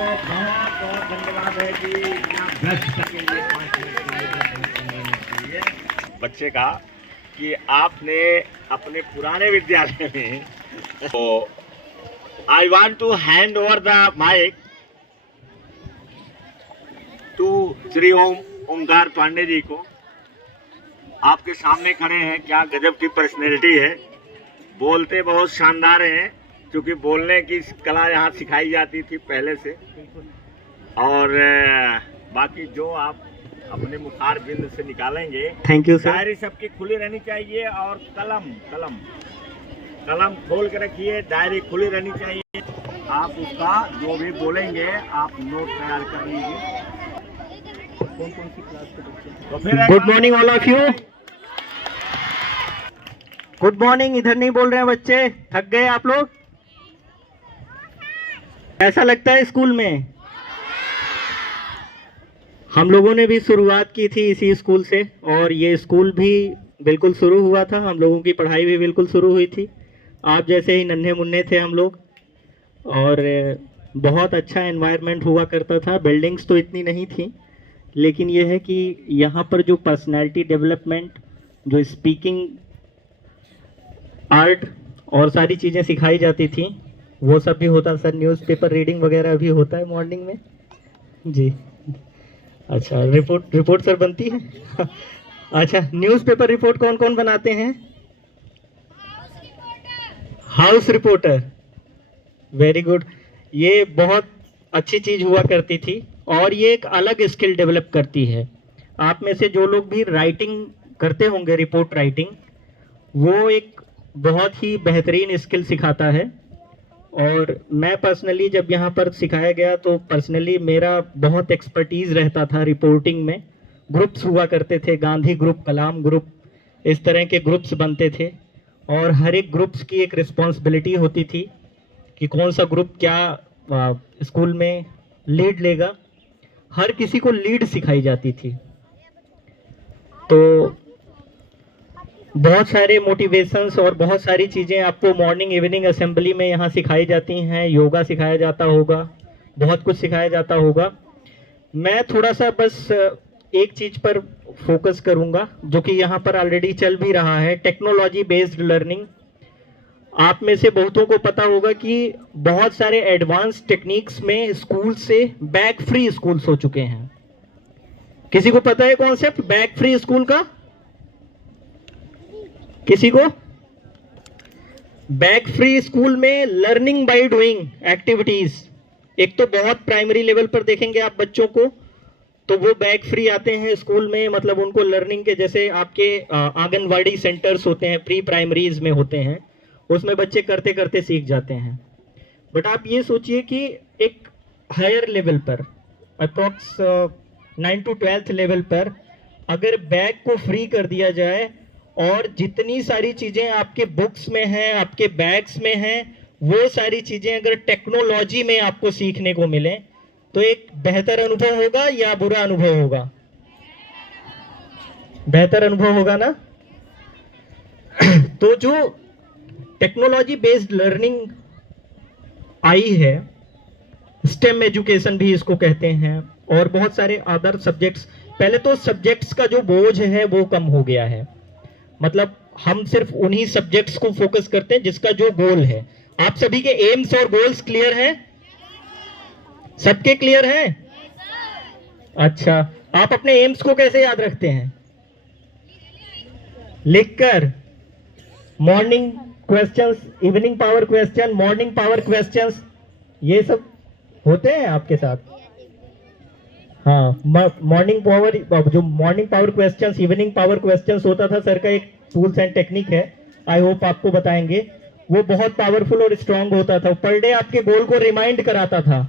आपको बहुत बहुत धन्यवाद है कि इतना व्यस्त के लिए 5 मिनट के लिए बच्चे का कि आपने अपने पुराने विद्यालय में तो I want to hand over the mic to Shri Omkar Pandey ji को। आपके सामने खड़े हैं, क्या गजब की पर्सनैलिटी है, बोलते बहुत शानदार हैं, क्योंकि बोलने की कला यहाँ सिखाई जाती थी पहले से। और बाकी जो आप अपने मुखार बिंद से निकालेंगे, थैंक यू सर। डायरी सबकी खुली रहनी चाहिए और कलम खोल के रखिए, डायरी खुली रहनी चाहिए। आप उसका जो भी बोलेंगे आप नोट तैयार कर लीजिए। कौन कौन सी क्लास के बच्चे? तो फिर good morning all of you. Good morning. इधर नहीं बोल रहे हैं बच्चे, थक गए आप लोग? ऐसा लगता है स्कूल में हम लोगों ने भी शुरुआत की थी इसी स्कूल से, और ये स्कूल भी बिल्कुल शुरू हुआ था, हम लोगों की पढ़ाई भी बिल्कुल शुरू हुई थी। आप जैसे ही नन्हे मुन्ने थे हम लोग, और बहुत अच्छा एनवायरनमेंट हुआ करता था। बिल्डिंग्स तो इतनी नहीं थी, लेकिन ये है कि यहाँ पर जो पर्सनैलिटी डेवलपमेंट, जो स्पीकिंग आर्ट और सारी चीज़ें सिखाई जाती थी, वो सब भी होता सर। न्यूज़पेपर रीडिंग वगैरह भी होता है मॉर्निंग में जी। अच्छा, रिपोर्ट सर बनती है अच्छा, न्यूज़पेपर रिपोर्ट कौन कौन बनाते हैं? House reporter, very good. ये बहुत अच्छी चीज़ हुआ करती थी, और ये एक अलग स्किल डेवलप करती है। आप में से जो लोग भी राइटिंग करते होंगे, रिपोर्ट राइटिंग, वो एक बहुत ही बेहतरीन स्किल सिखाता है। और मैं पर्सनली जब यहाँ पर सिखाया गया तो पर्सनली मेरा बहुत एक्सपर्टीज़ रहता था रिपोर्टिंग में। ग्रुप्स हुआ करते थे, गांधी ग्रुप, कलाम ग्रुप, इस तरह के ग्रुप्स बनते थे, और हर एक ग्रुप्स की एक रिस्पॉन्सिबिलिटी होती थी कि कौन सा ग्रुप क्या स्कूल में लीड लेगा। हर किसी को लीड सिखाई जाती थी। तो बहुत सारे मोटिवेशंस और बहुत सारी चीज़ें आपको मॉर्निंग इवनिंग असेंबली में यहाँ सिखाई जाती हैं। योगा सिखाया जाता होगा, बहुत कुछ सिखाया जाता होगा। मैं थोड़ा सा बस एक चीज़ पर फोकस करूँगा, जो कि यहाँ पर ऑलरेडी चल भी रहा है, टेक्नोलॉजी बेस्ड लर्निंग। आप में से बहुतों को पता होगा कि बहुत सारे एडवांस टेक्निक्स में स्कूल से बैग फ्री स्कूल्स हो चुके हैं। किसी को पता है कॉन्सेप्ट बैग फ्री स्कूल का? किसी को? बैग फ्री स्कूल में लर्निंग बाय डूइंग एक्टिविटीज। एक तो बहुत प्राइमरी लेवल पर देखेंगे आप बच्चों को, तो वो बैग फ्री आते हैं स्कूल में, मतलब उनको लर्निंग के, जैसे आपके आंगनवाड़ी सेंटर्स होते हैं, प्री प्राइमरीज में होते हैं, उसमें बच्चे करते करते सीख जाते हैं। बट आप ये सोचिए कि एक हायर लेवल पर, अप्रॉक्स 9 to 12th लेवल पर, अगर बैग को फ्री कर दिया जाए और जितनी सारी चीज़ें आपके बुक्स में हैं, आपके बैग्स में हैं, वो सारी चीज़ें अगर टेक्नोलॉजी में आपको सीखने को मिले, तो एक बेहतर अनुभव होगा या बुरा अनुभव होगा? बेहतर अनुभव होगा ना। तो जो टेक्नोलॉजी बेस्ड लर्निंग आई है, स्टेम एजुकेशन भी इसको कहते हैं, और बहुत सारे अदर सब्जेक्ट्स। पहले तो सब्जेक्ट्स का जो बोझ है वो कम हो गया है, मतलब हम सिर्फ उन्हीं सब्जेक्ट्स को फोकस करते हैं जिसका जो गोल है। आप सभी के एम्स और गोल्स क्लियर हैं? सबके क्लियर हैं? अच्छा, आप अपने एम्स को कैसे याद रखते हैं? लिखकर। Morning questions, evening power question, morning power questions, ये सब होते हैं आपके साथ? हाँ, मॉर्निंग पावर, जो morning power questions, evening power questions होता था, सर का एक टूल्स एंड टेक्निक है, आई होप आपको बताएंगे। वो बहुत पावरफुल और स्ट्रांग होता था। पर डे आपके गोल को रिमाइंड कराता था,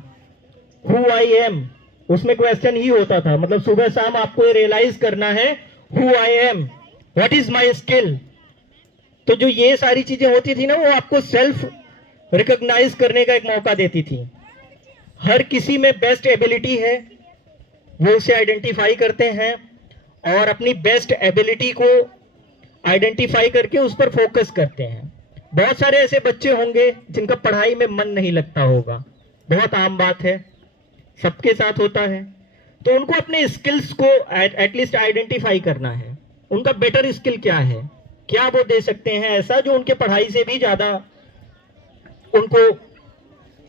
हु आई एम। उसमें क्वेश्चन ही होता था, मतलब सुबह शाम आपको ये रियलाइज करना है, who I am, what is my skill. तो जो ये सारी चीजें होती थी ना, वो आपको सेल्फ रिकॉग्नाइज करने का एक मौका देती थी। हर किसी में बेस्ट एबिलिटी है, वो उसे आइडेंटिफाई करते हैं, और अपनी बेस्ट एबिलिटी को आइडेंटिफाई करके उस पर फोकस करते हैं। बहुत सारे ऐसे बच्चे होंगे जिनका पढ़ाई में मन नहीं लगता होगा, बहुत आम बात है। सबके साथ होता है। तो उनको अपने स्किल्स को एटलीस्ट आइडेंटिफाई करना है, उनका बेटर स्किल क्या है, क्या वो दे सकते हैं ऐसा जो उनके पढ़ाई से भी ज्यादा उनको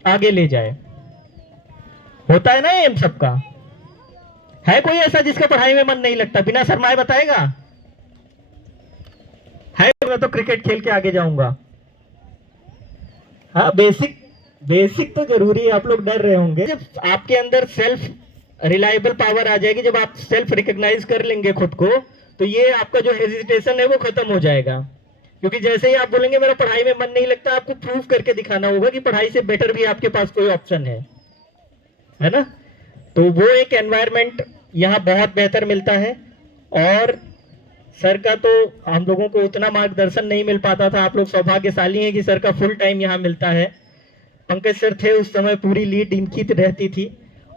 आगे ले जाए। होता है ना एम सबका। है कोई ऐसा जिसका पढ़ाई में मन नहीं लगता, बिना शर्माए बताएगा? है? मैं तो क्रिकेट खेल के आगे जाऊंगा। हाँ, बेसिक तो जरूरी है। आप लोग डर रहे होंगे। जब आपके अंदर सेल्फ रिलायबल पावर आ जाएगी, जब आप सेल्फ रिकॉग्नाइज कर लेंगे खुद को, तो ये आपका जो हेजिटेशन है वो खत्म हो जाएगा। क्योंकि जैसे ही आप बोलेंगे मेरा पढ़ाई में मन नहीं लगता, आपको प्रूव करके दिखाना होगा कि पढ़ाई से बेटर भी आपके पास कोई ऑप्शन है ना। तो वो एक एनवायरनमेंट यहाँ बहुत बेहतर मिलता है। और सर का तो हम लोगों को उतना मार्गदर्शन नहीं मिल पाता था। आप लोग सौभाग्यशाली हैं कि सर का फुल टाइम यहाँ मिलता है। पंकज सर थे उस समय, पूरी लीड इनकी रहती थी।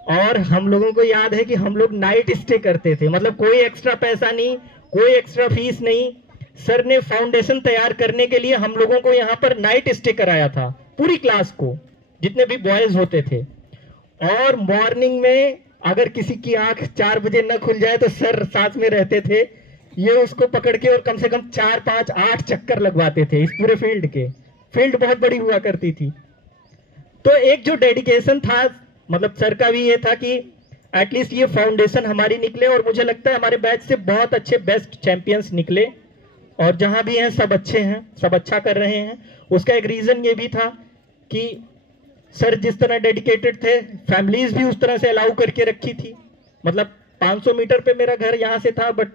और हम लोगों को याद है कि हम लोग नाइट स्टे करते थे, मतलब कोई एक्स्ट्रा पैसा नहीं, कोई एक्स्ट्रा फीस नहीं। सर ने फाउंडेशन तैयार करने के लिए हम लोगों को यहाँ पर नाइट स्टे कराया था, पूरी क्लास को, जितने भी बॉयज होते थे। और मॉर्निंग में अगर किसी की आंख 4 बजे न खुल जाए तो सर साथ में रहते थे, ये उसको पकड़ के और कम से कम 4, 5, 8 चक्कर लगवाते थे इस पूरे फील्ड के। फील्ड बहुत बड़ी हुआ करती थी। तो एक जो डेडिकेशन था, मतलब सर का भी ये था कि एटलीस्ट ये फाउंडेशन हमारी निकले। और मुझे लगता है हमारे बैच से बहुत अच्छे बेस्ट चैंपियंस निकले, और जहां भी हैं सब अच्छे हैं, सब अच्छा कर रहे हैं। उसका एक रीजन ये भी था कि सर जिस तरह डेडिकेटेड थे, फैमिलीज भी उस तरह से अलाउ करके रखी थी। मतलब 500 मीटर पे मेरा घर यहाँ से था, बट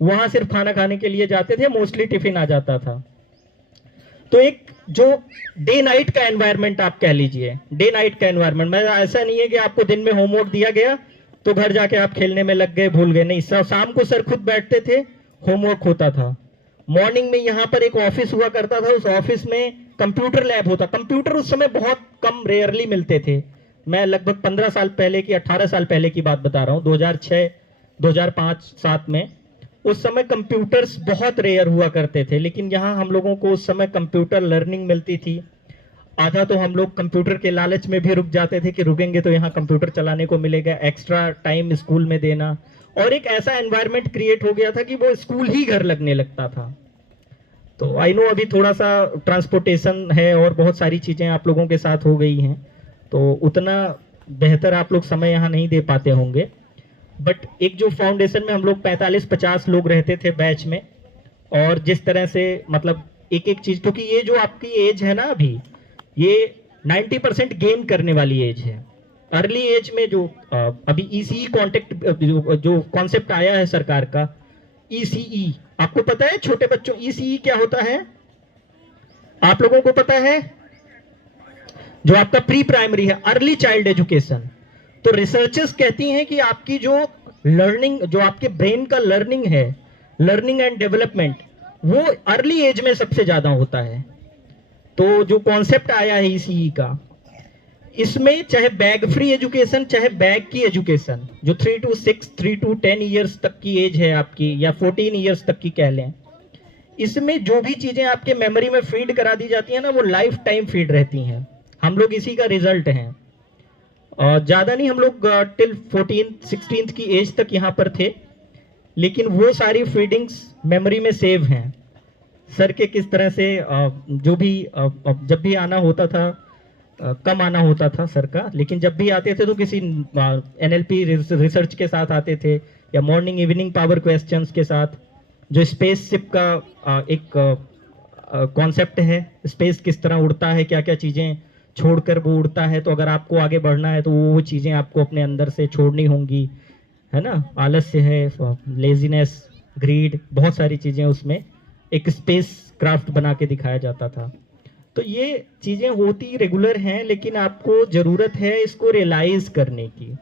वहां सिर्फ खाना खाने के लिए जाते थे, मोस्टली टिफिन आ जाता था। तो एक जो डे नाइट का एनवायरनमेंट आप कह लीजिए, डे नाइट का एनवायरनमेंट, मैं ऐसा नहीं है कि आपको दिन में होमवर्क दिया गया तो घर जाके आप खेलने में लग गए, भूल गए, नहीं। शाम को सर खुद बैठते थे, होमवर्क होता था। मॉर्निंग में यहाँ पर एक ऑफिस हुआ करता था, उस ऑफिस में कंप्यूटर लैब होता। कंप्यूटर उस समय बहुत कम, रेयरली मिलते थे। मैं लगभग 15 साल पहले की, 18 साल पहले की बात बता रहा हूँ, 2006, 2005, 7 में। उस समय कंप्यूटर्स बहुत रेयर हुआ करते थे, लेकिन यहाँ हम लोगों को उस समय कंप्यूटर लर्निंग मिलती थी। आधा तो हम लोग कंप्यूटर के लालच में भी रुक जाते थे कि रुकेंगे तो यहाँ कंप्यूटर चलाने को मिलेगा, एक्स्ट्रा टाइम स्कूल में देना। और एक ऐसा एनवायरनमेंट क्रिएट हो गया था कि वो स्कूल ही घर लगने लगता था। तो आई नो अभी थोड़ा सा ट्रांसपोर्टेशन है और बहुत सारी चीज़ें आप लोगों के साथ हो गई हैं, तो उतना बेहतर आप लोग समय यहाँ नहीं दे पाते होंगे। बट एक जो फाउंडेशन में हम लोग 45-50 लोग रहते थे बैच में, और जिस तरह से मतलब एक एक चीज़, क्योंकि ये जो आपकी एज है ना अभी, ये 90% गेन करने वाली एज है। अर्ली एज में जो अभी ईसीई कॉन्टेक्ट जो कॉन्सेप्ट आया है सरकार का, ईसीई, आपको पता है छोटे बच्चों ईसीई क्या होता है? आप लोगों को पता है? जो आपका प्री प्राइमरी है, अर्ली चाइल्ड एजुकेशन। तो रिसर्चर्स कहती हैं कि आपकी जो लर्निंग, जो आपके ब्रेन का लर्निंग है, लर्निंग एंड डेवलपमेंट, वो अर्ली एज में सबसे ज्यादा होता है। तो जो कॉन्सेप्ट आया है ईसीई का, इसमें चाहे बैग फ्री एजुकेशन, चाहे बैग की एजुकेशन, जो 3 to 6, 3 to 10 ईयर्स तक की एज है आपकी, या 14 ईयर्स तक की कह लें, इसमें जो भी चीजें आपके मेमोरी में फीड करा दी जाती है ना, वो लाइफ टाइम फीड रहती हैं। हम लोग इसी का रिजल्ट हैं। और ज़्यादा नहीं, हम लोग टिल 14-16 की एज तक यहाँ पर थे, लेकिन वो सारी फीडिंग्स मेमोरी में सेव हैं। सर के किस तरह से जो भी जब भी आना होता था, कम आना होता था सर का, लेकिन जब भी आते थे तो किसी एनएलपी रिसर्च के साथ आते थे, या मॉर्निंग इवनिंग पावर क्वेश्चंस के साथ। जो स्पेसशिप का एक कॉन्सेप्ट है, स्पेस किस तरह उड़ता है, क्या क्या चीज़ें छोड़कर वो उड़ता है, तो अगर आपको आगे बढ़ना है तो वो चीज़ें आपको अपने अंदर से छोड़नी होंगी, है ना। आलस्य है, लेजीनेस, ग्रीड, बहुत सारी चीज़ें उसमें एक स्पेस क्राफ्ट बना के दिखाया जाता था। तो ये चीज़ें होती रेगुलर हैं, लेकिन आपको ज़रूरत है इसको रियलाइज करने की।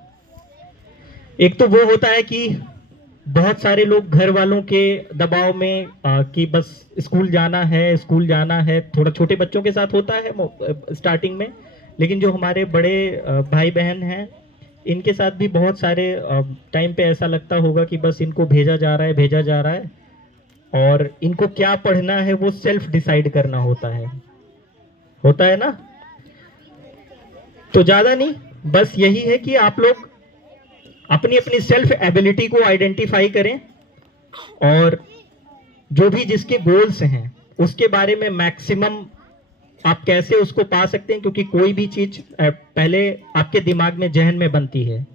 एक तो वो होता है कि बहुत सारे लोग घर वालों के दबाव में कि बस स्कूल जाना है, थोड़ा छोटे बच्चों के साथ होता है स्टार्टिंग में, लेकिन जो हमारे बड़े भाई बहन हैं, इनके साथ भी बहुत सारे टाइम पे ऐसा लगता होगा कि बस इनको भेजा जा रहा है, और इनको क्या पढ़ना है वो सेल्फ डिसाइड करना होता है ना। तो ज़्यादा नहीं, बस यही है कि आप लोग अपनी अपनी सेल्फ एबिलिटी को आइडेंटिफाई करें और जो भी जिसके गोल्स हैं उसके बारे में मैक्सिमम आप कैसे उसको पा सकते हैं, क्योंकि कोई भी चीज पहले आपके दिमाग में, जहन में बनती है।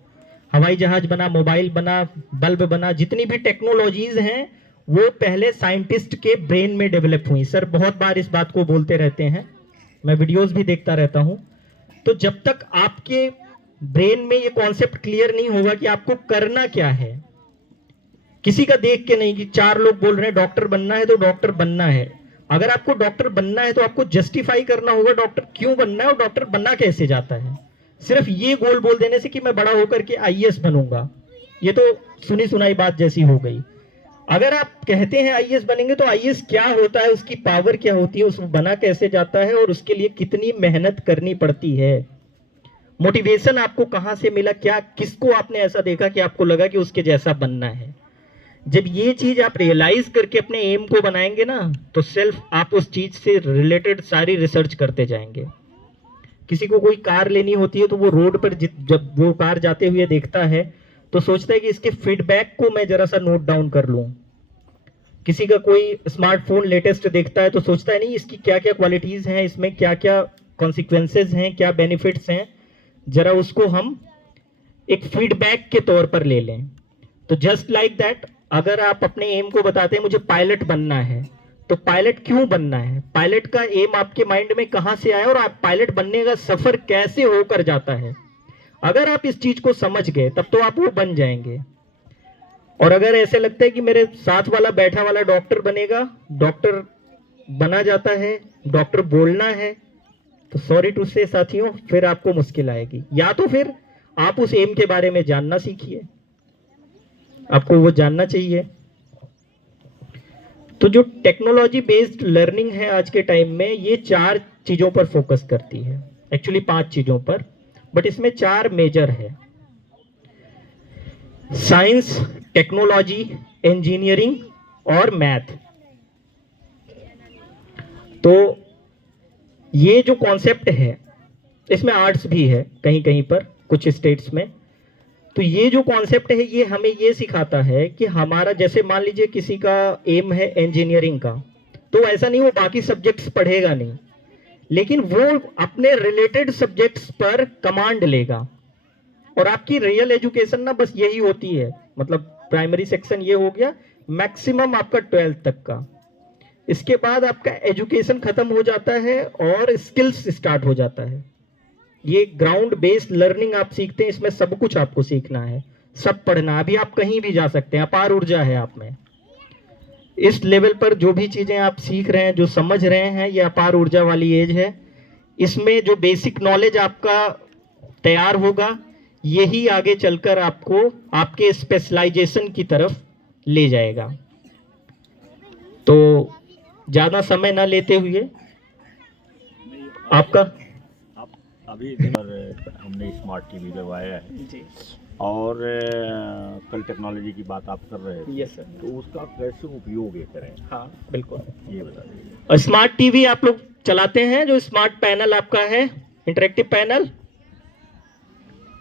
हवाई जहाज बना, मोबाइल बना, बल्ब बना, जितनी भी टेक्नोलॉजीज हैं वो पहले साइंटिस्ट के ब्रेन में डेवलप हुई। सर बहुत बार इस बात को बोलते रहते हैं, मैं वीडियोस भी देखता रहता हूं। तो जब तक आपके ब्रेन में ये कॉन्सेप्ट क्लियर नहीं होगा कि आपको करना क्या है, किसी का देख के नहीं कि चार लोग बोल रहे हैं डॉक्टर बनना है तो डॉक्टर बनना है। अगर आपको डॉक्टर बनना है तो आपको जस्टिफाई करना होगा डॉक्टर क्यों बनना है और डॉक्टर बनना कैसे जाता है। सिर्फ ये गोल बोल देने से कि मैं बड़ा होकर के आईएएस बनूंगा, ये तो सुनी सुनाई बात जैसी हो गई। अगर आप कहते हैं आईएएस बनेंगे तो आईएएस क्या होता है, उसकी पावर क्या होती है, उसको बना कैसे जाता है और उसके लिए कितनी मेहनत करनी पड़ती है, मोटिवेशन आपको कहां से मिला, क्या किसको आपने ऐसा देखा कि आपको लगा कि उसके जैसा बनना है। जब ये चीज आप रियलाइज करके अपने एम को बनाएंगे ना, तो सेल्फ आप उस चीज से रिलेटेड सारी रिसर्च करते जाएंगे। किसी को कोई कार लेनी होती है तो वो रोड पर जब वो कार जाते हुए देखता है तो सोचता है कि इसके फीडबैक को मैं जरा सा नोट डाउन कर लूं। किसी का कोई स्मार्टफोन लेटेस्ट देखता है तो सोचता है नहीं इसकी क्या क्या क्वालिटीज हैं, इसमें क्या क्या कॉन्सिक्वेंसेज हैं, क्या बेनिफिट्स हैं, जरा उसको हम एक फीडबैक के तौर पर ले लें। तो जस्ट लाइक दैट, अगर आप अपने एम को बताते हैं मुझे पायलट बनना है, तो पायलट क्यों बनना है, पायलट का एम आपके माइंड में कहां से आया और आप पायलट बनने का सफर कैसे होकर जाता है, अगर आप इस चीज को समझ गए तब तो आप वो बन जाएंगे। और अगर ऐसे लगता है कि मेरे साथ वाला बैठा वाला डॉक्टर बनेगा, डॉक्टर बना जाता है, डॉक्टर बोलना है, तो सॉरी टू से साथियों फिर आपको मुश्किल आएगी। या तो फिर आप उस एम के बारे में जानना सीखिए, आपको वो जानना चाहिए। तो जो टेक्नोलॉजी बेस्ड लर्निंग है आज के टाइम में, ये 4 चीजों पर फोकस करती है, एक्चुअली 5 चीजों पर, बट इसमें 4 मेजर है। साइंस, टेक्नोलॉजी, इंजीनियरिंग और मैथ। तो ये जो कॉन्सेप्ट है इसमें आर्ट्स भी है कहीं कहीं पर, कुछ स्टेट्स में। तो ये जो कॉन्सेप्ट है ये हमें ये सिखाता है कि हमारा, जैसे मान लीजिए किसी का एम है इंजीनियरिंग का, तो ऐसा नहीं वो बाकी सब्जेक्ट्स पढ़ेगा नहीं, लेकिन वो अपने रिलेटेड सब्जेक्ट्स पर कमांड लेगा। और आपकी रियल एजुकेशन ना बस यही होती है, मतलब प्राइमरी सेक्शन ये हो गया, मैक्सिमम आपका 12th तक का। इसके बाद आपका एजुकेशन खत्म हो जाता है और स्किल्स स्टार्ट हो जाता है। ये ग्राउंड बेस्ड लर्निंग आप सीखते हैं, इसमें सब कुछ आपको सीखना है, सब पढ़ना। अभी आप कहीं भी जा सकते हैं, अपार ऊर्जा है आप में। इस लेवल पर जो भी चीजें आप सीख रहे हैं, जो समझ रहे हैं, ये अपार ऊर्जा वाली एज है। इसमें जो बेसिक नॉलेज आपका तैयार होगा, यही आगे चलकर आपको आपके स्पेशलाइजेशन की तरफ ले जाएगा। तो ज्यादा समय ना लेते हुए आपका अभी हमने स्मार्ट टीवी लगवाया है जी, और कल टेक्नोलॉजी की बात आप कर रहे थे। Yes sir. तो उसका कैसे उपयोग करें, हाँ बिल्कुल। ये बता दीजिए। स्मार्ट टीवी आप लोग चलाते हैं, जो स्मार्ट पैनल आपका है, इंटरेक्टिव पैनल,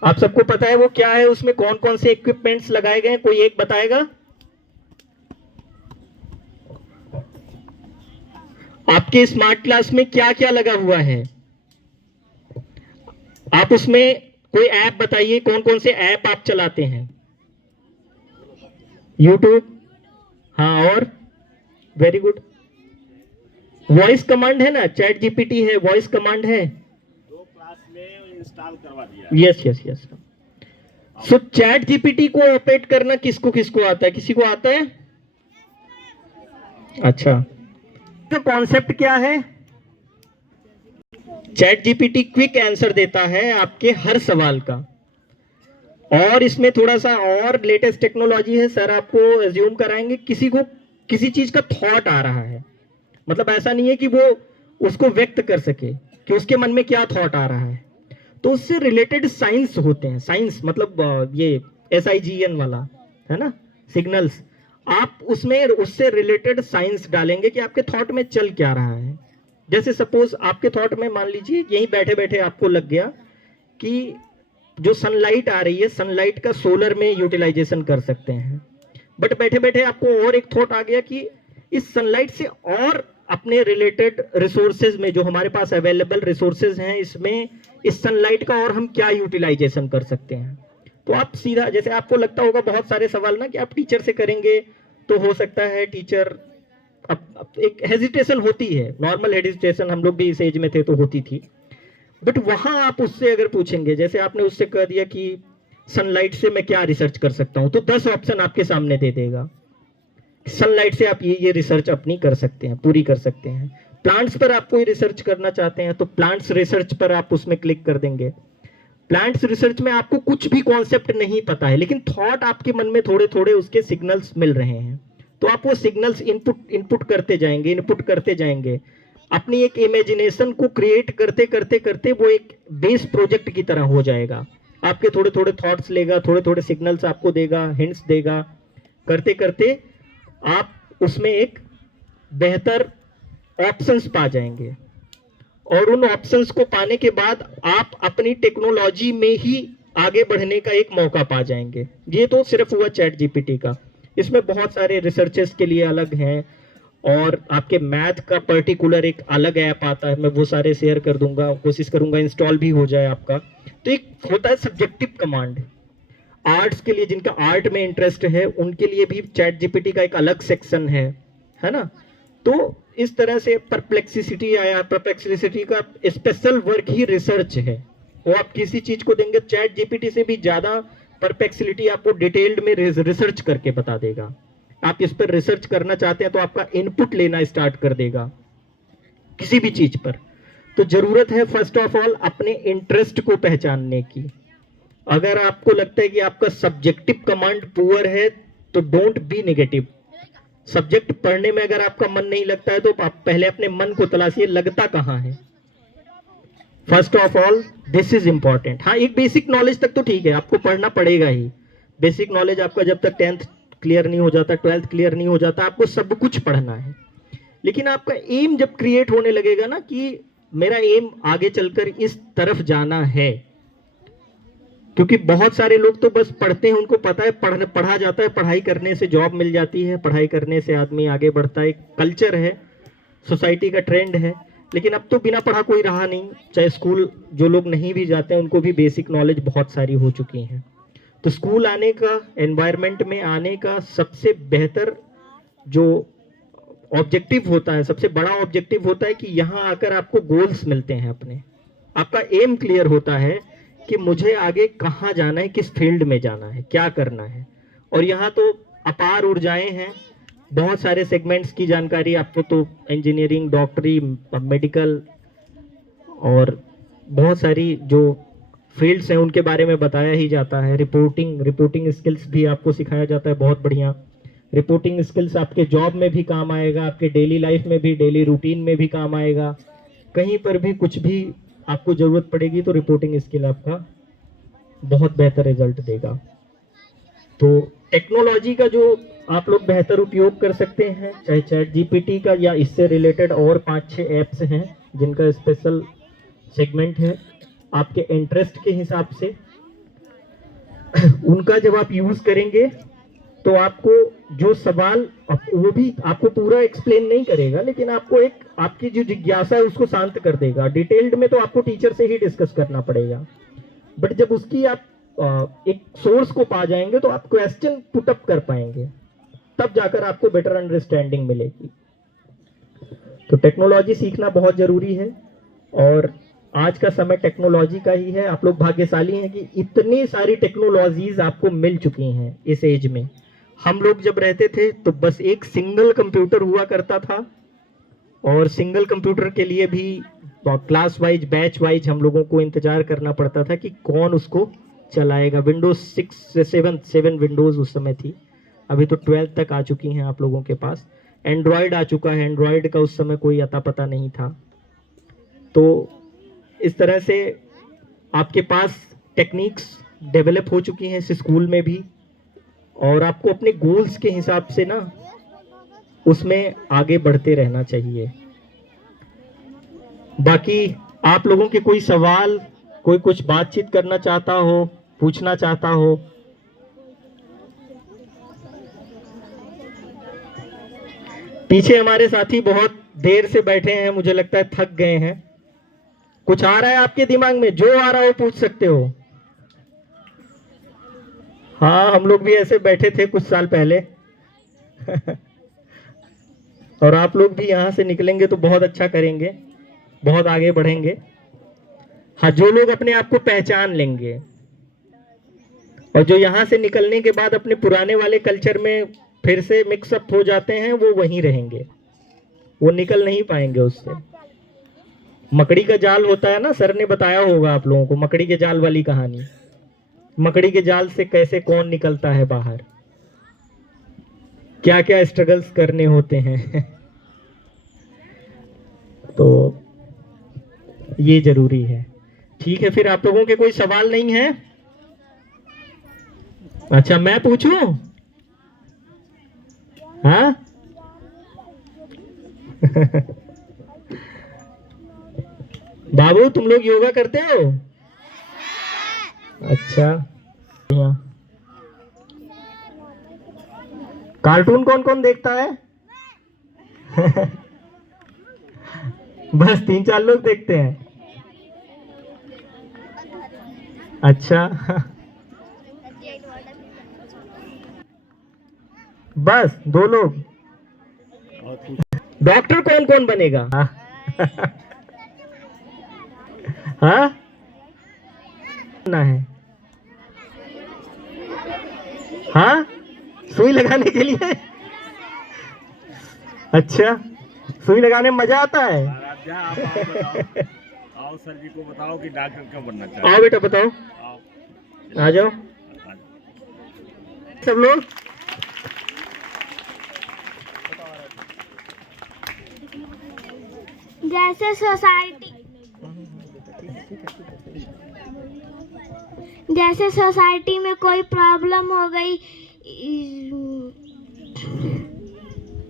आप सबको पता है वो क्या है, उसमें कौन कौन से इक्विपमेंट्स लगाए गए हैं, कोई एक बताएगा? आपके स्मार्ट क्लास में क्या क्या लगा हुआ है, आप उसमें कोई ऐप बताइए, कौन कौन से ऐप आप चलाते हैं? यूट्यूब, हाँ, और वेरी गुड, वॉइस कमांड है ना, चैट जीपीटी है, वॉइस कमांड है, 2 क्लास में इंस्टॉल करवा दिया। Yes yes yes. So chat GPT को ऑपरेट करना किसको किसको आता है? किसी को आता है? अच्छा, तो कॉन्सेप्ट क्या है? चैट जीपीटी क्विक आंसर देता है आपके हर सवाल का। और इसमें थोड़ा सा और लेटेस्ट टेक्नोलॉजी है सर, आपको एज्यूम कराएंगे किसी को किसी चीज का थॉट आ रहा है, मतलब ऐसा नहीं है कि वो उसको व्यक्त कर सके कि उसके मन में क्या थॉट आ रहा है, तो उससे रिलेटेड साइंस होते हैं। साइंस मतलब ये SIGN वाला है ना, सिग्नल्स, आप उसमें उससे रिलेटेड साइंस डालेंगे कि आपके थॉट में चल क्या रहा है। जैसे सपोज आपके थॉट में मान लीजिए यहीं बैठे बैठे आपको लग गया कि जो सनलाइट आ रही है, सनलाइट का सोलर में यूटिलाइजेशन कर सकते हैं। बट बैठे बैठे आपको और एक थॉट आ गया कि इस सनलाइट से और अपने रिलेटेड रिसोर्सेज में, जो हमारे पास अवेलेबल रिसोर्सेज हैं, इसमें इस सनलाइट का और हम क्या यूटिलाइजेशन कर सकते हैं। तो आप सीधा, जैसे आपको लगता होगा बहुत सारे सवाल ना कि आप टीचर से करेंगे तो हो सकता है टीचर, अब एक हेजिटेशन होती है, नॉर्मल हेजिटेशन, हम लोग भी इस एज में थे तो होती थी। बट वहां आप उससे अगर पूछेंगे, जैसे आपने उससे कह दिया कि सनलाइट से मैं क्या रिसर्च कर सकता हूं, तो 10 ऑप्शन आपके सामने दे देगा। सनलाइट से आप ये रिसर्च अपनी कर सकते हैं, पूरी कर सकते हैं। प्लांट्स पर आप कोई रिसर्च करना चाहते हैं तो प्लांट्स रिसर्च पर आप उसमें क्लिक कर देंगे। प्लांट्स रिसर्च में आपको कुछ भी कॉन्सेप्ट नहीं पता है, लेकिन थॉट आपके मन में थोड़े थोड़े उसके सिग्नल्स मिल रहे हैं, तो आप वो सिग्नल्स इनपुट करते जाएंगे, अपनी एक इमेजिनेशन को क्रिएट करते करते करते वो एक बेस प्रोजेक्ट की तरह हो जाएगा। आपके थोड़े थोड़े थॉट्स लेगा, थोड़े थोड़े सिग्नल्स आपको देगा, हिंट्स देगा, करते करते आप उसमें एक बेहतर ऑप्शंस पा जाएंगे। और उन ऑप्शंस को पाने के बाद आप अपनी टेक्नोलॉजी में ही आगे बढ़ने का एक मौका पा जाएंगे। ये तो सिर्फ हुआ चैट जीपीटी का, इसमें बहुत सारे रिसर्चेस के लिए अलग हैं, और आपके मैथ का पर्टिकुलर एक अलग ऐप आता है, मैं वो सारे शेयर कर दूंगा, कोशिश करूंगा इंस्टॉल भी हो जाए आपका। तो एक होता है सब्जेक्टिव कमांड, आर्ट्स के लिए, जिनका आर्ट में इंटरेस्ट है उनके लिए भी चैट जीपीटी का एक अलग सेक्शन है ना। तो इस तरह से परप्लेक्सिटी आया, परप्लेक्सिटी का स्पेशल वर्क ही रिसर्च है, वो आप किसी चीज को देंगे, चैट जीपीटी से भी ज्यादा परप्लेक्सिटी आपको डिटेल्ड में रिसर्च करके बता देगा। आप इस पर रिसर्च करना चाहते हैं तो आपका इनपुट लेना स्टार्ट कर देगा किसी भी चीज पर। तो जरूरत है फर्स्ट ऑफ ऑल अपने इंटरेस्ट को पहचानने की। अगर आपको लगता है कि आपका सब्जेक्टिव कमांड पुअर है तो डोंट बी नेगेटिव। सब्जेक्ट पढ़ने में अगर आपका मन नहीं लगता है तो आप पहले अपने मन को तलाशिए, लगता कहां है। First of all this is important. हाँ, एक बेसिक नॉलेज तक तो ठीक है, आपको पढ़ना पड़ेगा ही। बेसिक नॉलेज आपका जब तक 10th क्लियर नहीं हो जाता, 12th क्लियर नहीं हो जाता, आपको सब कुछ पढ़ना है। लेकिन आपका एम जब क्रिएट होने लगेगा ना कि मेरा एम आगे चलकर इस तरफ जाना है, क्योंकि बहुत सारे लोग तो बस पढ़ते हैं, उनको पता है पढ़ा जाता है, पढ़ाई करने से जॉब मिल जाती है, पढ़ाई करने से आदमी आगे बढ़ता है, कल्चर है, सोसाइटी का ट्रेंड है। लेकिन अब तो बिना पढ़ा कोई रहा नहीं, चाहे स्कूल जो लोग नहीं भी जाते हैं उनको भी बेसिक नॉलेज बहुत सारी हो चुकी हैं। तो स्कूल आने का, एनवायरनमेंट में आने का सबसे बेहतर जो ऑब्जेक्टिव होता है, सबसे बड़ा ऑब्जेक्टिव होता है कि यहाँ आकर आपको गोल्स मिलते हैं, अपने आपका एम क्लियर होता है कि मुझे आगे कहाँ जाना है, किस फील्ड में जाना है, क्या करना है। और यहाँ तो अपार ऊर्जाएं हैं, बहुत सारे सेगमेंट्स की जानकारी आपको, तो इंजीनियरिंग, डॉक्टरी, मेडिकल और बहुत सारी जो फील्ड्स हैं उनके बारे में बताया ही जाता है। रिपोर्टिंग स्किल्स भी आपको सिखाया जाता है, बहुत बढ़िया। रिपोर्टिंग स्किल्स आपके जॉब में भी काम आएगा, आपके डेली लाइफ में भी, डेली रूटीन में भी काम आएगा। कहीं पर भी कुछ भी आपको जरूरत पड़ेगी तो रिपोर्टिंग स्किल आपका बहुत बेहतर रिजल्ट देगा। तो टेक्नोलॉजी का जो आप लोग बेहतर उपयोग कर सकते हैं, चाहे चैट जीपीटी का या इससे रिलेटेड और 5-6 ऐप्स हैं जिनका स्पेशल सेगमेंट है, आपके इंटरेस्ट के हिसाब से उनका जब आप यूज करेंगे तो आपको जो सवाल, वो भी आपको पूरा एक्सप्लेन नहीं करेगा, लेकिन आपको एक आपकी जो जिज्ञासा है उसको शांत कर देगा। डिटेल्ड में तो आपको टीचर से ही डिस्कस करना पड़ेगा, बट जब उसकी आप एक सोर्स को पा जाएंगे तो आप क्वेश्चन पुट अप कर पाएंगे, तब जाकर आपको बेटर अंडरस्टैंडिंग मिलेगी। तो टेक्नोलॉजी सीखना बहुत जरूरी है, और आज का समय टेक्नोलॉजी का ही है। आप लोग भाग्यशाली हैं कि इतनी सारी टेक्नोलॉजीज आपको मिल चुकी हैं इस एज में। हम लोग जब रहते थे तो बस एक सिंगल कंप्यूटर हुआ करता था, और सिंगल कंप्यूटर के लिए भी क्लास वाइज, बैच वाइज हम लोगों को इंतजार करना पड़ता था कि कौन उसको चलाएगा। विंडोज 6 से 7 विंडोज उस समय थी, अभी तो 12 तक आ चुकी हैं आप लोगों के पास। एंड्रॉयड आ चुका है, एंड्रॉयड का उस समय कोई अता पता नहीं था। तो इस तरह से आपके पास टेक्निक्स डेवलप हो चुकी हैं इस स्कूल में भी, और आपको अपने गोल्स के हिसाब से ना उसमें आगे बढ़ते रहना चाहिए। बाकी आप लोगों के कोई सवाल कोई कुछ बातचीत करना चाहता हो, पूछना चाहता हो? पीछे हमारे साथी बहुत देर से बैठे हैं, मुझे लगता है थक गए हैं। कुछ आ रहा है आपके दिमाग में? जो आ रहा हो पूछ सकते हो। हाँ, हम लोग भी ऐसे बैठे थे कुछ साल पहले। और आप लोग भी यहाँ से निकलेंगे तो बहुत अच्छा करेंगे, बहुत आगे बढ़ेंगे। हाँ, जो लोग अपने आप को पहचान लेंगे और जो यहाँ से निकलने के बाद अपने पुराने वाले कल्चर में फिर से मिक्सअप हो जाते हैं, वो वहीं रहेंगे, वो निकल नहीं पाएंगे उससे। मकड़ी का जाल होता है ना, सर ने बताया होगा आप लोगों को मकड़ी के जाल वाली कहानी। मकड़ी के जाल से कैसे कौन निकलता है बाहर, क्या क्या स्ट्रगल्स करने होते हैं। तो ये जरूरी है। ठीक है, फिर आप लोगों के कोई सवाल नहीं है? अच्छा, मैं पूछूं? हाँ? बाबू, तुम लोग योगा करते हो? अच्छा। कार्टून कौन कौन देखता है? बस 3-4 लोग देखते हैं। अच्छा। बस 2 लोग। डॉक्टर कौन कौन बनेगा? हाँ ना है? हाँ, सुई लगाने के लिए। अच्छा, सुई लगाने में मजा आता है? आराध्या, आप बताओ। आओ सर जी को बताओ कि डॉक्टर कब बनना चाहिए। आओ बेटा, बताओ। आओ, आ जाओ सब लोग। जैसे सोसाइटी में कोई प्रॉब्लम हो गई।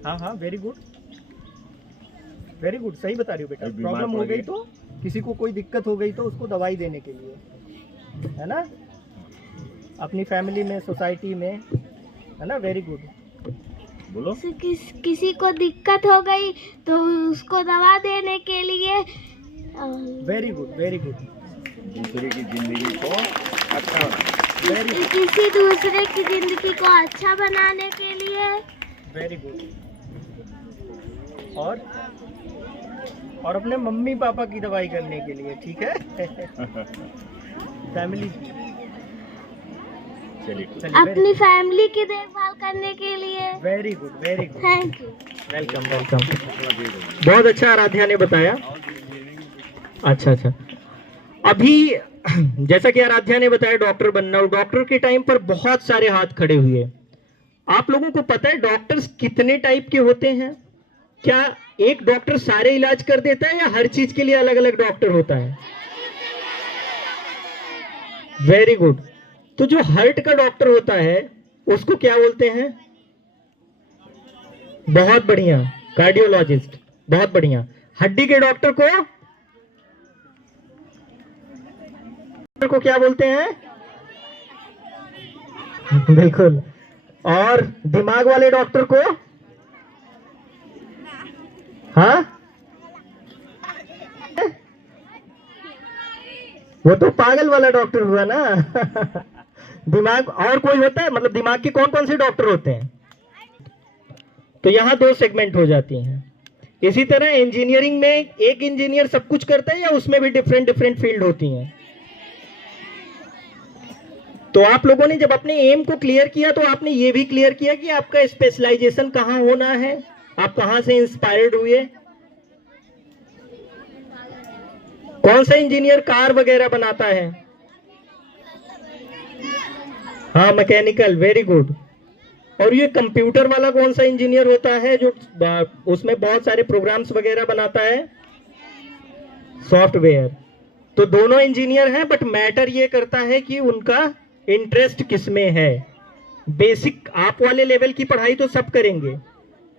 हाँ हाँ, वेरी गुड, वेरी गुड, सही बता रही हो बेटा। कोई बीमार प्रॉब्लम पड़ हो गई गई। तो किसी को कोई दिक्कत हो गई तो उसको दवाई देने के लिए, है ना, अपनी फैमिली में, सोसाइटी में, है ना। वेरी गुड, बोलो। किसी को दिक्कत हो गई तो उसको दवा देने के लिए। Very good, very good. दूसरे की जिंदगी को अच्छा बनाना। किसी दूसरे की जिंदगी को अच्छा बनाने के लिए। Very good. और अपने मम्मी पापा की दवाई करने के लिए, ठीक है। फैमिली की। चलिए, अपनी फैमिली की देखभाल करने के लिए। Very good, very good, thank you. Welcome welcome. बहुत अच्छा आराध्या ने बताया। अच्छा अच्छा, अभी जैसा कि आराध्या ने बताया डॉक्टर बनना, और डॉक्टर के टाइम पर बहुत सारे हाथ खड़े हुए। आप लोगों को पता है डॉक्टर्स कितने टाइप के होते हैं? क्या एक डॉक्टर सारे इलाज कर देता है या हर चीज के लिए अलग अलग डॉक्टर होता है? Very good. तो जो हार्ट का डॉक्टर होता है उसको क्या बोलते हैं? बहुत बढ़िया, कार्डियोलॉजिस्ट। बहुत बढ़िया। हड्डी के डॉक्टर को क्या बोलते हैं? बिल्कुल। और दिमाग वाले डॉक्टर को? हाँ, वो तो पागल वाला डॉक्टर हुआ ना। दिमाग और कोई होता है? मतलब दिमाग के कौन कौन से डॉक्टर होते हैं? तो यहाँ 2 सेगमेंट हो जाती हैं। इसी तरह इंजीनियरिंग में एक इंजीनियर सब कुछ करता है या उसमें भी डिफरेंट डिफरेंट फील्ड होती हैं? तो आप लोगों ने जब अपने एम को क्लियर किया तो आपने ये भी क्लियर किया कि आपका स्पेशलाइजेशन कहाँ होना है, आप कहाँ से इंस्पायर्ड हुए। कौन सा इंजीनियर कार वगैरह बनाता है? हाँ, मैकेनिकल। Very good. और ये कंप्यूटर वाला कौन सा इंजीनियर होता है जो उसमें बहुत सारे प्रोग्राम्स वगैरह बनाता है? सॉफ्टवेयर। तो दोनों इंजीनियर हैं, बट मैटर ये करता है कि उनका इंटरेस्ट किसमें है। बेसिक आप वाले लेवल की पढ़ाई तो सब करेंगे,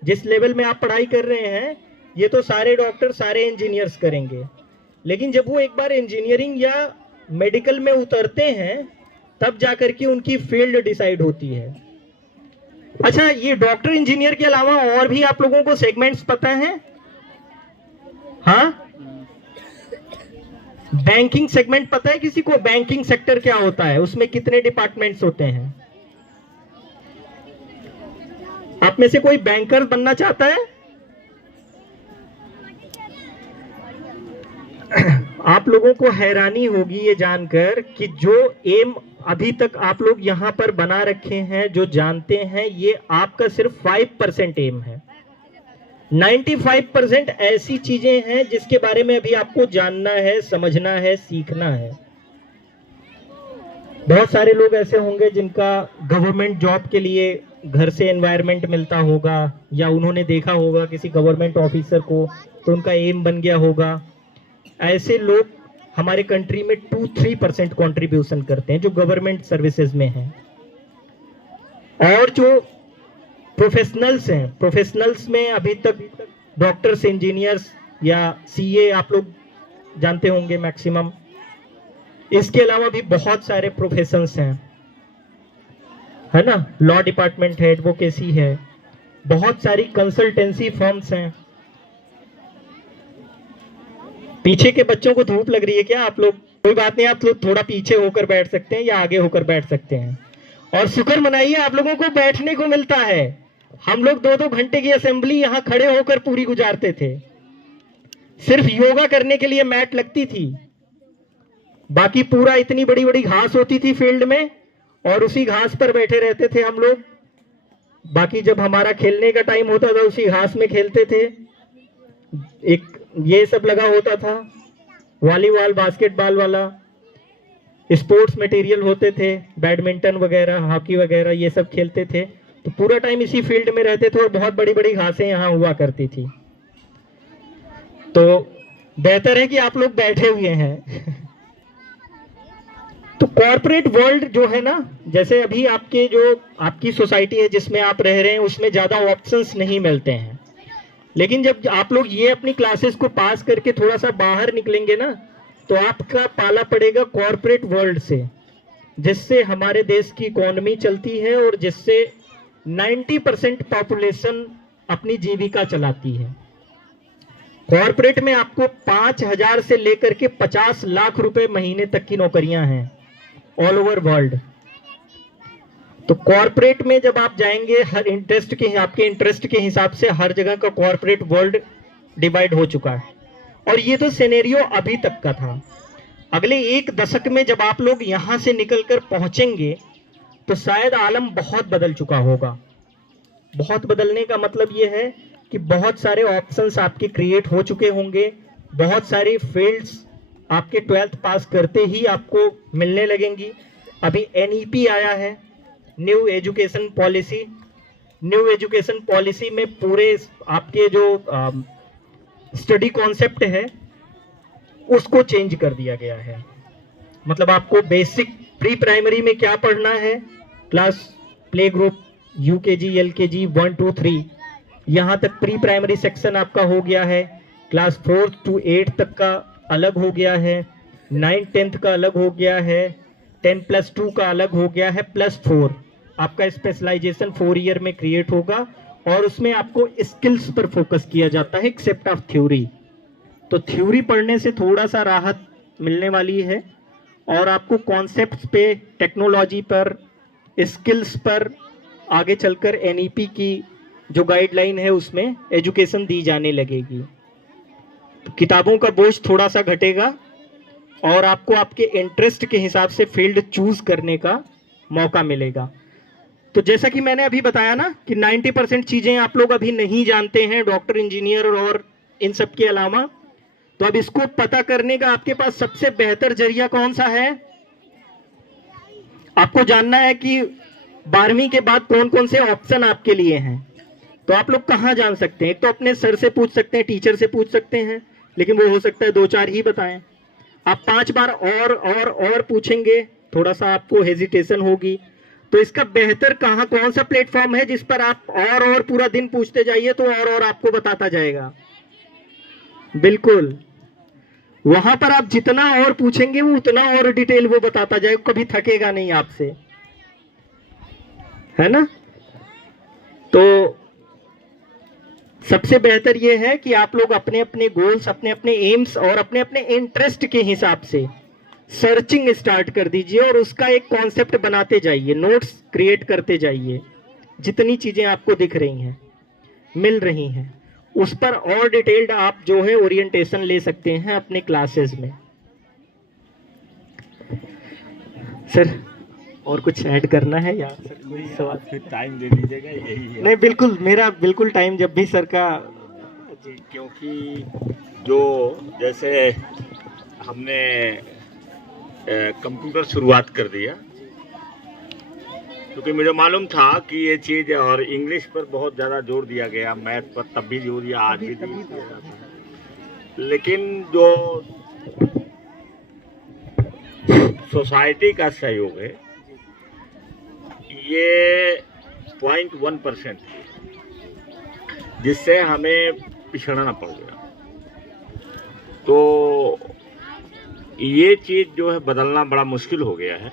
जिस लेवल में आप पढ़ाई कर रहे हैं ये तो सारे डॉक्टर, सारे इंजीनियर्स करेंगे। लेकिन जब वो एक बार इंजीनियरिंग या मेडिकल में उतरते हैं तब जाकर के उनकी फील्ड डिसाइड होती है। अच्छा, ये डॉक्टर इंजीनियर के अलावा और भी आप लोगों को सेगमेंट्स पता हैं? हाँ, बैंकिंग सेगमेंट पता है किसी को? बैंकिंग सेक्टर क्या होता है, उसमें कितने डिपार्टमेंट्स होते हैं? आप में से कोई बैंकर बनना चाहता है? आप लोगों को हैरानी होगी ये जानकर कि जो एम अभी तक आप लोग यहां पर बना रखे हैं, जो जानते हैं, ये आपका सिर्फ 5% एम है। 95% ऐसी चीजें हैं जिसके बारे में अभी आपको जानना है, समझना है, सीखना है। बहुत सारे लोग ऐसे होंगे जिनका गवर्नमेंट जॉब के लिए घर से एनवायरनमेंट मिलता होगा, या उन्होंने देखा होगा किसी गवर्नमेंट ऑफिसर को तो उनका एम बन गया होगा। ऐसे लोग हमारे कंट्री में 2-3% कंट्रीब्यूशन करते हैं जो गवर्नमेंट सर्विसेज में हैं। और जो प्रोफेशनल्स हैं, प्रोफेशनल्स में अभी तक डॉक्टर्स, इंजीनियर्स या सीए आप लोग जानते होंगे मैक्सिमम। इसके अलावा भी बहुत सारे प्रोफेशंस हैं, है ना। लॉ डिपार्टमेंट है, एडवोकेसी है, बहुत सारी कंसल्टेंसी फर्म्स हैं। पीछे के बच्चों को धूप लग रही है क्या? आप लोग कोई बात नहीं, आप लोग थोड़ा पीछे होकर बैठ सकते हैं या आगे होकर बैठ सकते हैं। और शुक्र मनाइए आप लोगों को बैठने को मिलता है। हम लोग 2-2 घंटे की असेंबली यहाँ खड़े होकर पूरी गुजारते थे। सिर्फ योगा करने के लिए मैट लगती थी, बाकी पूरा इतनी बड़ी बड़ी घास होती थी फील्ड में, और उसी घास पर बैठे रहते थे हम लोग। बाकी जब हमारा खेलने का टाइम होता था उसी घास में खेलते थे। एक ये सब लगा होता था, वॉलीबॉल, बास्केटबॉल वाला, स्पोर्ट्स मटेरियल होते थे, बैडमिंटन वगैरह, हॉकी वगैरह, ये सब खेलते थे। तो पूरा टाइम इसी फील्ड में रहते थे और बहुत बड़ी बड़ी घासें यहाँ हुआ करती थी। तो बेहतर है कि आप लोग बैठे हुए हैं। तो कॉर्पोरेट वर्ल्ड जो है ना, जैसे अभी आपके जो आपकी सोसाइटी है जिसमें आप रह रहे हैं, उसमें ज्यादा ऑप्शंस नहीं मिलते हैं। लेकिन जब आप लोग ये अपनी क्लासेस को पास करके थोड़ा सा बाहर निकलेंगे ना, तो आपका पाला पड़ेगा कॉर्पोरेट वर्ल्ड से, जिससे हमारे देश की इकोनॉमी चलती है और जिससे 90% पॉपुलेशन अपनी जीविका चलाती है। कॉर्पोरेट में आपको 5,000 से लेकर के 50 लाख रुपए महीने तक की नौकरियां हैं ऑल ओवर वर्ल्ड। तो कॉर्पोरेट में जब आप जाएंगे, हर इंटरेस्ट के, आपके इंटरेस्ट के हिसाब से हर जगह का कॉर्पोरेट वर्ल्ड डिवाइड हो चुका है। और ये तो सिनेरियो अभी तक का था। अगले 1 दशक में जब आप लोग यहां से निकलकर पहुंचेंगे तो शायद आलम बहुत बदल चुका होगा। बहुत बदलने का मतलब ये है कि बहुत सारे ऑप्शंस आपके क्रिएट हो चुके होंगे, बहुत सारी फील्ड्स आपके 12th पास करते ही आपको मिलने लगेंगी। अभी NEP आया है, new education policy. New education policy में पूरे आपके जो स्टडी कॉन्सेप्ट है उसको चेंज कर दिया गया है। मतलब आपको बेसिक प्री प्राइमरी में क्या पढ़ना है, class play group, UKG, LKG 1 2 3, यहाँ तक प्री प्राइमरी सेक्शन आपका हो गया है। क्लास 4 to 8 तक का अलग हो गया है, 9th 10th का अलग हो गया है, 10+2 का अलग हो गया है, +4 आपका स्पेशलाइजेशन 4 ईयर में क्रिएट होगा। और उसमें आपको स्किल्स पर फोकस किया जाता है एक्सेप्ट ऑफ थ्योरी। तो थ्योरी पढ़ने से थोड़ा सा राहत मिलने वाली है और आपको कॉन्सेप्ट्स पे, टेक्नोलॉजी पर, स्किल्स पर आगे चलकर NEP की जो गाइडलाइन है उसमें एजुकेशन दी जाने लगेगी। तो किताबों का बोझ थोड़ा सा घटेगा और आपको आपके इंटरेस्ट के हिसाब से फील्ड चूज करने का मौका मिलेगा। तो जैसा कि मैंने अभी बताया ना कि 90% चीजें आप लोग अभी नहीं जानते हैं, डॉक्टर, इंजीनियर और इन सब के अलावा। तो अब इसको पता करने का आपके पास सबसे बेहतर जरिया कौन सा है? आपको जानना है कि 12वीं के बाद कौन कौन से ऑप्शन आपके लिए हैं। तो आप लोग कहाँ जान सकते हैं? एक तो अपने सर से पूछ सकते हैं, टीचर से पूछ सकते हैं, लेकिन वो हो सकता है 2-4 ही बताएं। आप 5 बार और पूछेंगे, थोड़ा सा आपको हेजिटेशन होगी। तो इसका बेहतर कहाँ, कौन सा प्लेटफॉर्म है जिस पर आप और पूरा दिन पूछते जाइए तो और आपको बताता जाएगा? बिल्कुल, वहां पर आप जितना और पूछेंगे वो उतना और डिटेल वो बताता जाएगा, कभी थकेगा नहीं आपसे, है ना। तो सबसे बेहतर ये है कि आप लोग अपने अपने गोल्स, अपने अपने एम्स और अपने अपने इंटरेस्ट के हिसाब से सर्चिंग स्टार्ट कर दीजिए और उसका एक कॉन्सेप्ट बनाते जाइए, नोट्स क्रिएट करते जाइए। जितनी चीजें आपको दिख रही हैं, मिल रही हैं, उस पर और डिटेल्ड आप जो है ओरिएंटेशन ले सकते हैं अपने क्लासेस में। सर और कुछ ऐड करना है या कोई सवाल फिर टाइम दे दीजिएगा, यही है। नहीं, बिल्कुल, मेरा बिल्कुल टाइम जब भी सर का। जी, क्योंकि जो जैसे हमने कंप्यूटर शुरुआत कर दिया, क्योंकि मुझे मालूम था कि ये चीज़, और इंग्लिश पर बहुत ज़्यादा जोर दिया गया, मैथ पर तब भी जोर दिया, आज भी दिया जाता है। लेकिन जो सोसाइटी का सहयोग है ये 0.1%, जिससे हमें पिछड़ना पड़ गया। तो ये चीज़ जो है बदलना बड़ा मुश्किल हो गया है।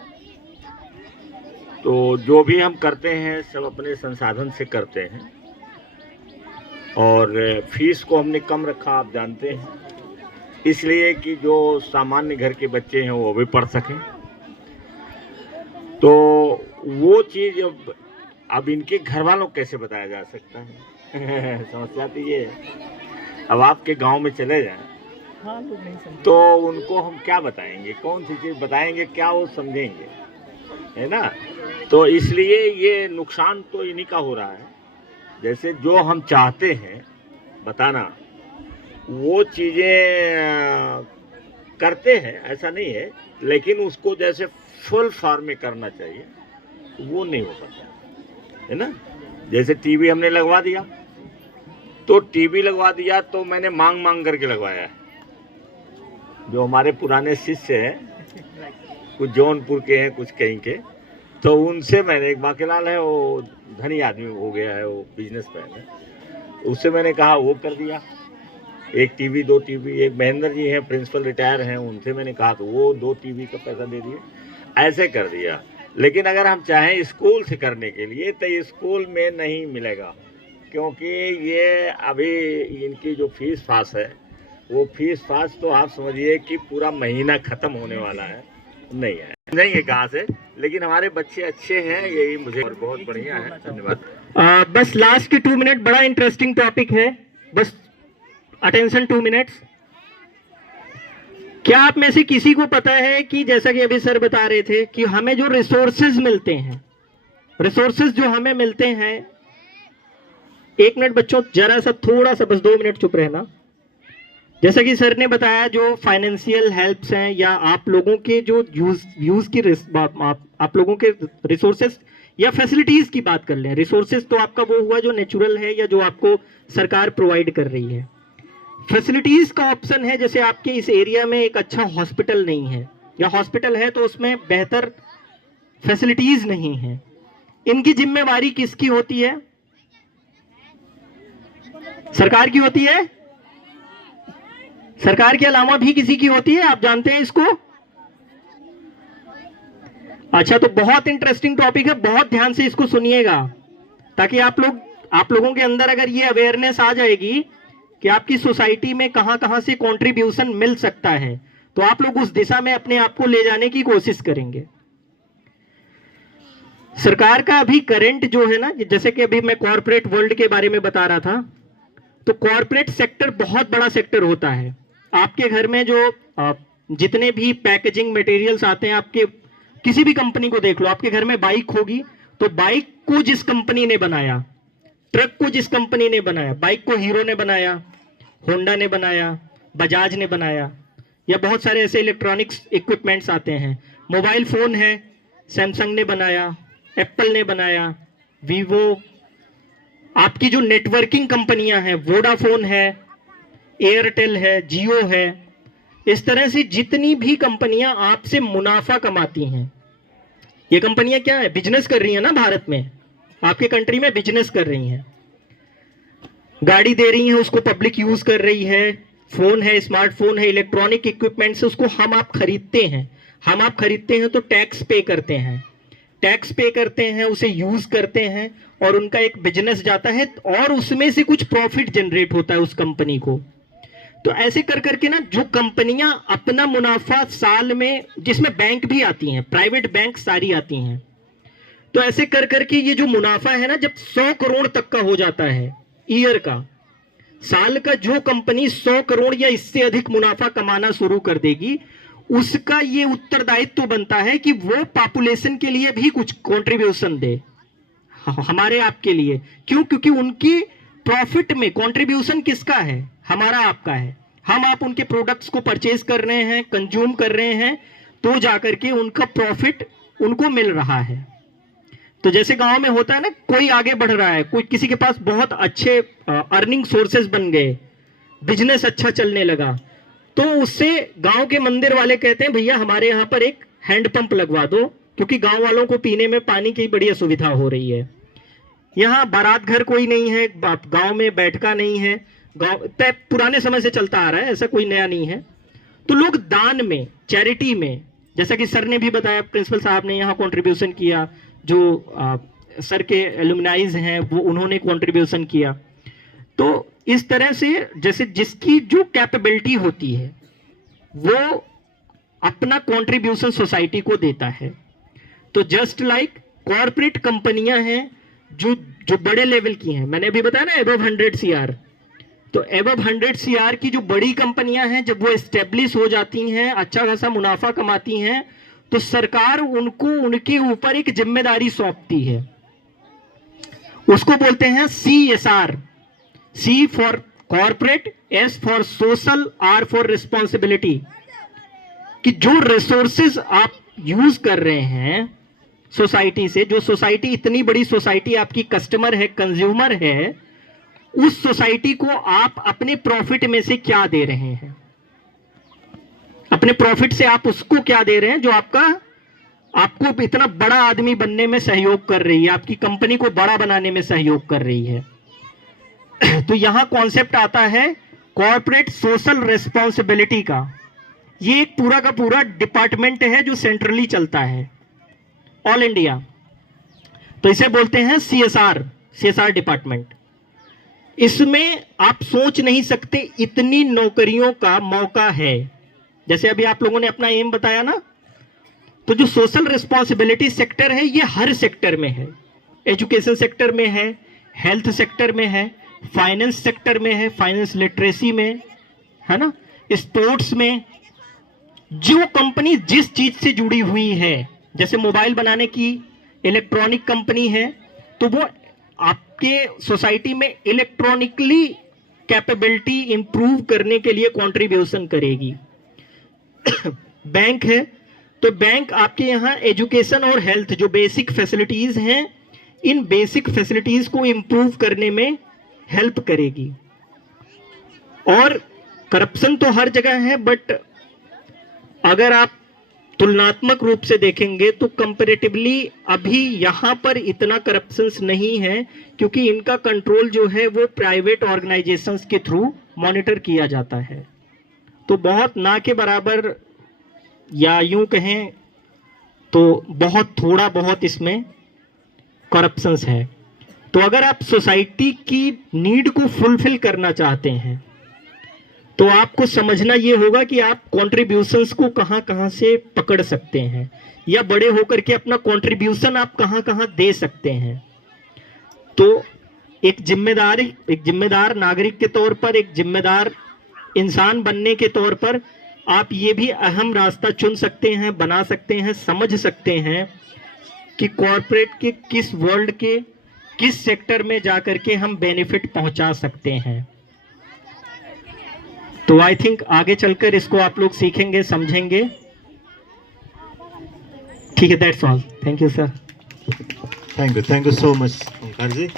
तो जो भी हम करते हैं सब अपने संसाधन से करते हैं, और फीस को हमने कम रखा, आप जानते हैं, इसलिए कि जो सामान्य घर के बच्चे हैं वो भी पढ़ सकें। तो वो चीज़ अब इनके घर वालों को कैसे बताया जा सकता है समस्या तो ये है। अब आपके गांव में चले जाएं, हाँ, लोग नहीं समझे तो उनको हम क्या बताएंगे, कौन सी चीज़ बताएंगे, क्या वो समझेंगे, है ना। तो इसलिए ये नुकसान तो इन्हीं का हो रहा है। जैसे जो हम चाहते हैं बताना, वो चीज़ें करते हैं, ऐसा नहीं है, लेकिन उसको जैसे फुल फॉर्म में करना चाहिए वो नहीं हो पाता, है ना। जैसे टीवी हमने लगवा दिया, तो टीवी लगवा दिया तो मैंने मांग मांग करके लगवाया है। जो हमारे पुराने शिष्य हैं, कुछ जौनपुर के हैं, कुछ कहीं के, तो उनसे मैंने, एक बाकीलाल है, वो धनी आदमी हो गया है, वो बिजनेसमैन है, उससे मैंने कहा वो कर दिया, 1 टीवी 2 टीवी। एक महेंद्र जी हैं, प्रिंसिपल रिटायर हैं, उनसे मैंने कहा तो वो 2 टीवी का पैसा दे दिए, ऐसे कर दिया। लेकिन अगर हम चाहें स्कूल से करने के लिए तो स्कूल में नहीं मिलेगा, क्योंकि ये अभी इनकी जो फीस फास है, वो फीस फास तो आप समझिए कि पूरा महीना ख़त्म होने वाला है, नहीं है, नहीं है कहाँ से। लेकिन हमारे बच्चे अच्छे हैं, यही मुझे और बहुत बढ़िया है। धन्यवाद। बस लास्ट के 2 मिनट, बड़ा इंटरेस्टिंग टॉपिक है, बस अटेंशन 2 मिनट्स। क्या आप में से किसी को पता है कि जैसा कि अभी सर बता रहे थे कि हमें जो रिसोर्सेज मिलते हैं, रिसोर्सेज जो हमें मिलते हैं, 1 मिनट बच्चों, जरा सा थोड़ा सा, बस 2 मिनट चुप रहना। जैसा कि सर ने बताया, जो फाइनेंशियल हेल्प्स हैं या आप लोगों के जो यूज की आप लोगों के रिसोर्सेज या फैसिलिटीज की बात कर लें। रिसोर्सेज तो आपका वो हुआ जो नेचुरल है या जो आपको सरकार प्रोवाइड कर रही है। फैसिलिटीज का ऑप्शन है, जैसे आपके इस एरिया में एक अच्छा हॉस्पिटल नहीं है, या हॉस्पिटल है तो उसमें बेहतर फैसिलिटीज नहीं है। इनकी जिम्मेवारी किसकी होती है? सरकार की होती है? सरकार के अलावा भी किसी की होती है? आप जानते हैं इसको? अच्छा, तो बहुत इंटरेस्टिंग टॉपिक है, बहुत ध्यान से इसको सुनिएगा, ताकि आप लोगों के अंदर अगर ये अवेयरनेस आ जाएगी कि आपकी सोसाइटी में कहां कहां से कंट्रीब्यूशन मिल सकता है, तो आप लोग उस दिशा में अपने आप को ले जाने की कोशिश करेंगे। सरकार का अभी करंट जो है ना, जैसे कि अभी मैं कॉर्पोरेट वर्ल्ड के बारे में बता रहा था, तो कॉर्पोरेट सेक्टर बहुत बड़ा सेक्टर होता है। आपके घर में जो जितने भी पैकेजिंग मटेरियल्स आते हैं, आपके किसी भी कंपनी को देख लो, आपके घर में बाइक होगी तो बाइक को जिस कंपनी ने बनाया, ट्रक को जिस कंपनी ने बनाया, बाइक को हीरो ने बनाया, होंडा ने बनाया, बजाज ने बनाया, या बहुत सारे ऐसे इलेक्ट्रॉनिक्स इक्विपमेंट्स आते हैं। मोबाइल फोन है, सैमसंग ने बनाया, एप्पल ने बनाया, वीवो, आपकी जो नेटवर्किंग कंपनियां हैं, वोडाफोन है, एयरटेल है, जियो है, इस तरह से जितनी भी कंपनियां आपसे मुनाफा कमाती हैं, ये कंपनियां क्या है? बिजनेस कर रही हैं ना, भारत में, आपके कंट्री में बिजनेस कर रही हैं, गाड़ी दे रही हैं, उसको पब्लिक यूज कर रही है, फोन है, स्मार्टफोन है, इलेक्ट्रॉनिक इक्विपमेंट्स है, उसको हम आप खरीदते हैं। हम आप खरीदते हैं तो टैक्स पे करते हैं, टैक्स पे करते हैं, उसे यूज करते हैं और उनका एक बिजनेस जाता है और उसमें से कुछ प्रॉफिट जनरेट होता है उस कंपनी को। तो ऐसे कर करके ना जो कंपनियां अपना मुनाफा साल में, जिसमें बैंक भी आती हैं, प्राइवेट बैंक सारी आती हैं, तो ऐसे कर करके ये जो मुनाफा है ना, जब 100 करोड़ तक का हो जाता है ईयर का, साल का, जो कंपनी 100 करोड़ या इससे अधिक मुनाफा कमाना शुरू कर देगी, उसका ये उत्तरदायित्व तो बनता है कि वो पॉपुलेशन के लिए भी कुछ कंट्रीब्यूशन दे, हमारे आपके लिए। क्यों? क्योंकि उनकी प्रॉफिट में कंट्रीब्यूशन किसका है? हमारा आपका है। हम आप उनके प्रोडक्ट्स को परचेज कर रहे हैं, कंज्यूम कर रहे हैं, तो जाकर के उनका प्रॉफिट उनको मिल रहा है। तो जैसे गांव में होता है ना, कोई आगे बढ़ रहा है, कोई किसी के पास बहुत अच्छे अर्निंग सोर्सेज बन गए, बिजनेस अच्छा चलने लगा, तो उससे गांव के मंदिर वाले कहते हैं भैया हमारे यहाँ पर एक हैंडपंप लगवा दो, क्योंकि गांव वालों को पीने में पानी की बड़ी असुविधा हो रही है। यहाँ बारात घर कोई नहीं है, गांव में बैठका नहीं है, गांव तय पुराने समय से चलता आ रहा है, ऐसा कोई नया नहीं है। तो लोग दान में, चैरिटी में, जैसा कि सर ने भी बताया, प्रिंसिपल साहब ने यहाँ कॉन्ट्रीब्यूशन किया, जो सर के एलुमनाइज हैं वो उन्होंने कॉन्ट्रीब्यूशन किया। तो इस तरह से जैसे जिसकी जो कैपेबिलिटी होती है वो अपना कॉन्ट्रीब्यूशन सोसाइटी को देता है। तो जस्ट लाइक कॉर्पोरेट कंपनियां हैं जो बड़े लेवल की हैं, मैंने अभी बताया ना अबव 100 CR, तो अबव 100 CR की जो बड़ी कंपनियां हैं, जब वो एस्टेब्लिश हो जाती हैं, अच्छा खासा मुनाफा कमाती हैं, तो सरकार उनको उनके ऊपर एक जिम्मेदारी सौंपती है, उसको बोलते हैं CSR। C for corporate, S for social, R for responsibility. कि जो रिसोर्सेज आप यूज कर रहे हैं सोसाइटी से, जो सोसाइटी, इतनी बड़ी सोसाइटी आपकी कस्टमर है, कंज्यूमर है, उस सोसाइटी को आप अपने प्रॉफिट में से क्या दे रहे हैं, अपने प्रॉफिट से आप उसको क्या दे रहे हैं जो आपको इतना बड़ा आदमी बनने में सहयोग कर रही है, आपकी कंपनी को बड़ा बनाने में सहयोग कर रही है। तो यहां कॉन्सेप्ट आता है कॉर्पोरेट सोशल रिस्पॉन्सिबिलिटी का। ये एक पूरा का पूरा डिपार्टमेंट है जो सेंट्रली चलता है ऑल इंडिया, तो इसे बोलते हैं CSR डिपार्टमेंट। इसमें आप सोच नहीं सकते इतनी नौकरियों का मौका है। जैसे अभी आप लोगों ने अपना एम बताया ना, तो जो सोशल रिस्पॉन्सिबिलिटी सेक्टर है ये हर सेक्टर में है, एजुकेशन सेक्टर में है, हेल्थ सेक्टर में है, फाइनेंस सेक्टर में है, फाइनेंस लिटरेसी में है ना, स्पोर्ट्स में। जो कंपनी जिस चीज से जुड़ी हुई है, जैसे मोबाइल बनाने की इलेक्ट्रॉनिक कंपनी है, तो वो आपके सोसाइटी में इलेक्ट्रॉनिकली कैपेबिलिटी इंप्रूव करने के लिए कंट्रीब्यूशन करेगी। बैंक है तो बैंक आपके यहाँ एजुकेशन और हेल्थ, जो बेसिक फैसिलिटीज हैं, इन बेसिक फैसिलिटीज को इंप्रूव करने में हेल्प करेगी। और करप्शन तो हर जगह है, बट अगर आप तुलनात्मक रूप से देखेंगे तो कंपैरेटिवली अभी यहाँ पर इतना करप्शन नहीं है, क्योंकि इनका कंट्रोल जो है वो प्राइवेट ऑर्गेनाइजेशंस के थ्रू मॉनिटर किया जाता है। तो बहुत ना के बराबर, या यूं कहें तो बहुत थोड़ा बहुत इसमें करप्शंस है। तो अगर आप सोसाइटी की नीड को फुलफिल करना चाहते हैं तो आपको समझना ये होगा कि आप कॉन्ट्रीब्यूशंस को कहां कहां से पकड़ सकते हैं, या बड़े होकर के अपना कॉन्ट्रीब्यूशन आप कहां कहां दे सकते हैं। तो एक जिम्मेदार नागरिक के तौर पर, एक जिम्मेदार इंसान बनने के तौर पर आप ये भी अहम रास्ता चुन सकते हैं, बना सकते हैं, समझ सकते हैं कि कॉर्पोरेट के किस वर्ल्ड के किस सेक्टर में जाकर के हम बेनिफिट पहुंचा सकते हैं। तो आई थिंक आगे चलकर इसको आप लोग सीखेंगे, समझेंगे। ठीक है, that's all. Thank you sir. Thank you so much Omkar ji.